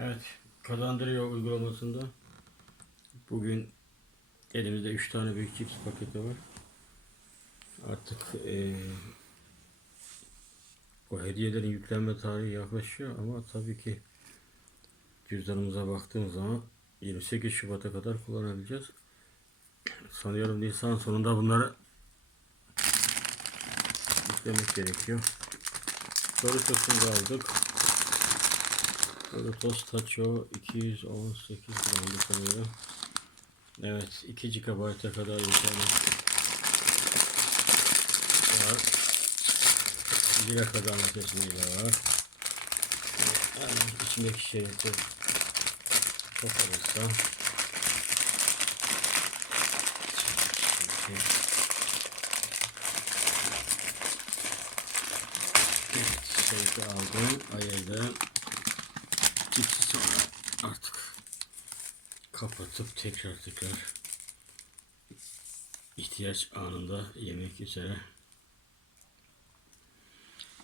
Evet, kazandırıyor uygulamasında. Bugün elimizde 3 tane büyük cips paketi var. Artık eee, o hediyelerin yüklenme tarihi yaklaşıyor ama tabii ki cüzdanımıza baktığımız zaman 28 Şubat'a kadar kullanabileceğiz. Sanıyorum Nisan sonunda bunları yüklemek gerekiyor. Doritos'unu da aldık. Doritos Tacho 218 gramdı sanıyorum. Evet 2 GB'a kadar internet var. 1 lira kazanma seçeneği var. Yani içindeki şeridi çok olursa Evet, şeridi aldım, ayırdım. Cipsi sonra artık kapatıp tekrar tekrar ihtiyaç anında yemek üzere.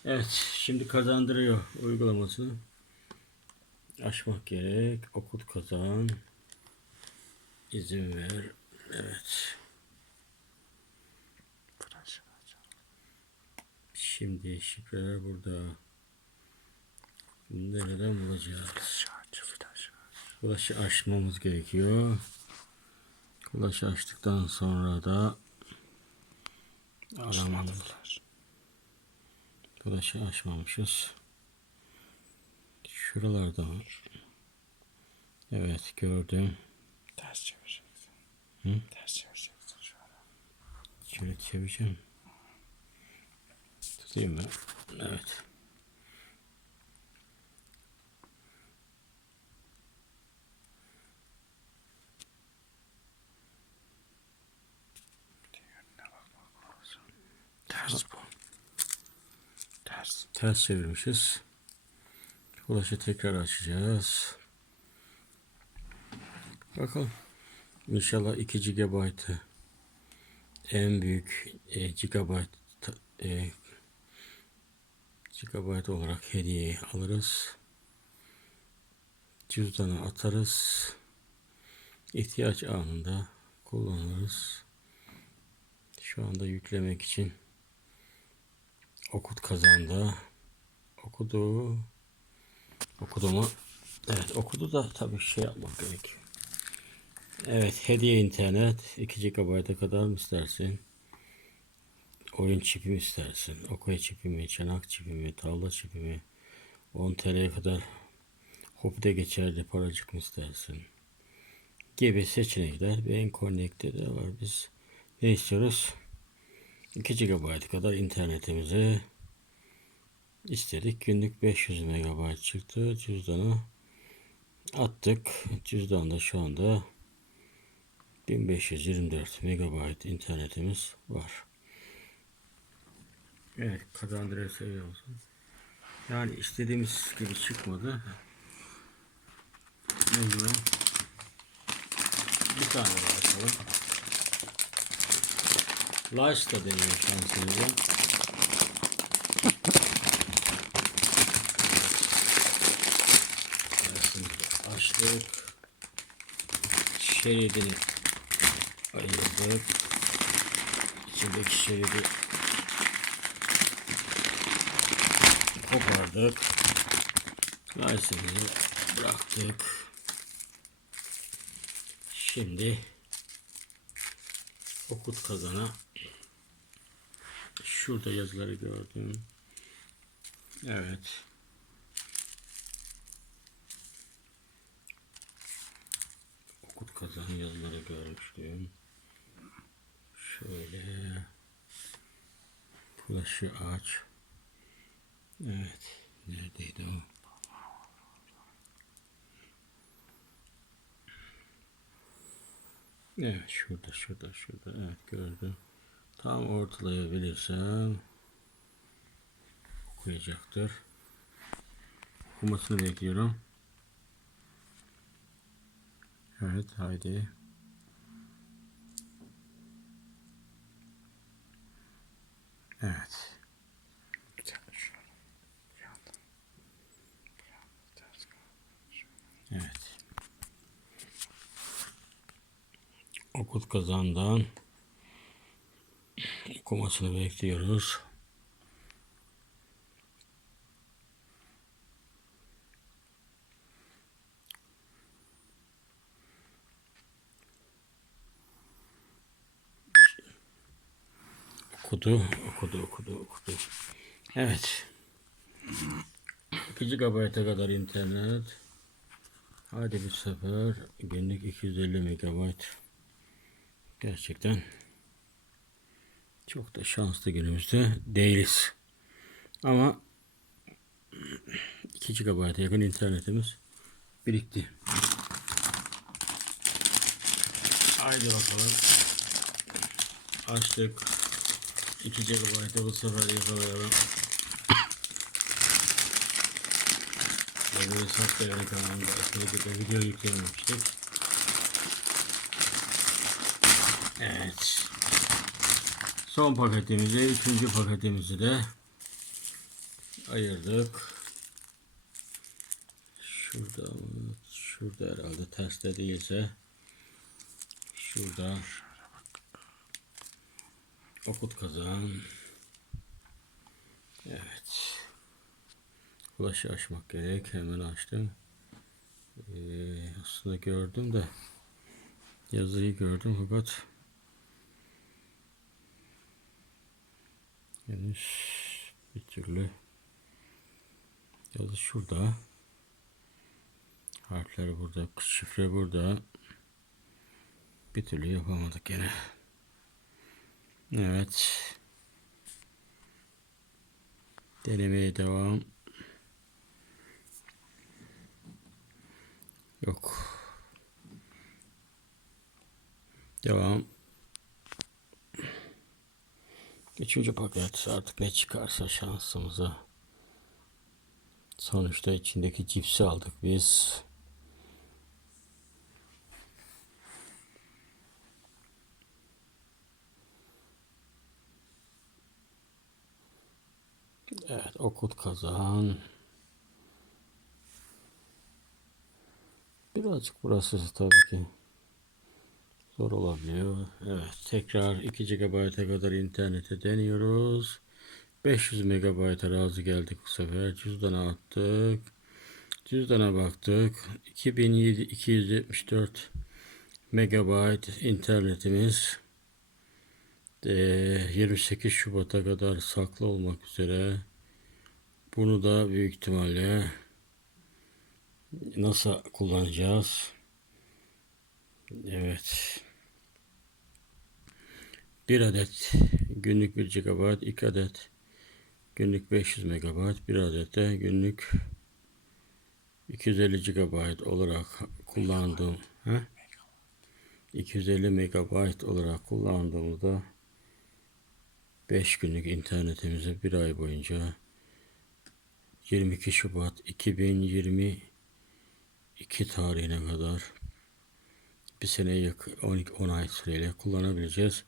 Evet, şimdi kazandırıyor uygulamasını. Açmak gerek. Okut kazan. İzin ver. Evet. Şimdi şifreler burada. Nereden bulacağız? Flaşı açmamız gerekiyor. Flaşı açtıktan sonra da aramamız. Flaşı açmamışız. Şuralarda mı? Evet gördüm. Ters çevireceksin. Hı? Ters çevireceksin şu an. Şöyle çevireceğim. Tutayım mı? Evet. Yönüne bakmak lazım. Ters bu. Ters. Ters çevirmişiz. Flaşı tekrar açacağız. Bakalım. İnşallah 2 GB'ı en büyük e, ta- e, gigabyte olarak hediye alırız. Cüzdana atarız. İhtiyaç anında kullanırız. Şu anda yüklemek için okut kazanda okudu okudu mu? Evet okudu da tabii şey yapmak gerekiyor. Evet hediye internet 2 GB'a kadar mı istersin? Oyun çipi mi istersin? Okey çipi mi? Çanak çipi mi? Tavla çipi mi? 10 TL'ye kadar Hopi'de geçerli paracık mı istersin? Gibi seçenekler ve en connected de var. Biz ne istiyoruz? 2 GB kadar internetimizi istedik. Günlük 500 MB çıktı. Cüzdana attık. Cüzdanda şu anda 1524 MB internetimiz var. Evet kazandıra seviyor musun? Yani istediğimiz gibi çıkmadı. Mecburen bir tane daha açalım. Laş da deniyor şansımızı. Şimdi açtık. Şeridini ayırdık. İçindeki şeridi kopardık. Laşımızı bıraktık. Şimdi okut kazana şurada yazıları gördüm. Evet. Okut kazan yazıları görmüştüm. Şöyle flaşı aç. Evet. Neredeydi o? Evet şurada şurada şurada evet gördüm tam ortalayabilirsem okuyacaktır. Okumasını bekliyorum. Evet haydi. Evet. Evet. Okut kazandan okumasını bekliyoruz. Okudu, okudu, okudu, okudu. Evet. 2 GB'a kadar internet. Hadi bir sefer günlük 250 MB. Gerçekten çok da şanslı günümüzde değiliz. Ama 2 GB'a yakın internetimiz birikti. Haydi bakalım. Açtık. 2 GB'ı bu sefer yakalayalım. Böyle saklayarak kanalında aslında bir video yüklememiştik. Evet. Son paketimizi, üçüncü paketimizi de ayırdık. Şurada? Şurada herhalde terste değilse. Şurada. Okut kazan. Evet. Flaşı açmak gerek. Hemen açtım. Ee, aslında gördüm de yazıyı gördüm fakat henüz bir türlü yazı şurada. Harfler burada. Şifre burada. Bir türlü yapamadık yine. Evet. Denemeye devam. Yok. Devam. Üçüncü paket artık ne çıkarsa şansımıza. Sonuçta içindeki cipsi aldık biz. Evet okut kazan. Birazcık burası tabii ki zor olabiliyor. Evet tekrar 2 GB'a kadar internete deniyoruz. 500 MB'a razı geldik bu sefer. Cüzdana attık. Cüzdana baktık. 2274 MB internetimiz. Ee, 28 Şubat'a kadar saklı olmak üzere. Bunu da büyük ihtimalle nasıl kullanacağız? Evet. Bir adet günlük 1 GB, 2 adet günlük 500 MB, bir adet de günlük 250 GB olarak kullandığım he? 250 MB olarak kullandığımızda 5 günlük internetimizi bir ay boyunca 22 Şubat 2022 tarihine kadar bir seneye yakın 12 10 ay süreyle kullanabileceğiz.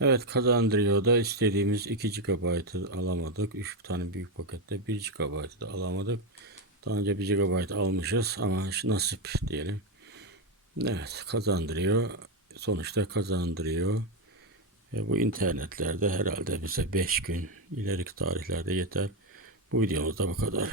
Evet kazandırıyor da istediğimiz 2 GB'ı alamadık. 3 tane büyük pakette 1 GB'ı da alamadık. Daha önce 1 GB almışız ama nasip diyelim. Evet kazandırıyor. Sonuçta kazandırıyor. E, bu internetlerde herhalde bize 5 gün ileriki tarihlerde yeter. Bu videomuzda bu kadar.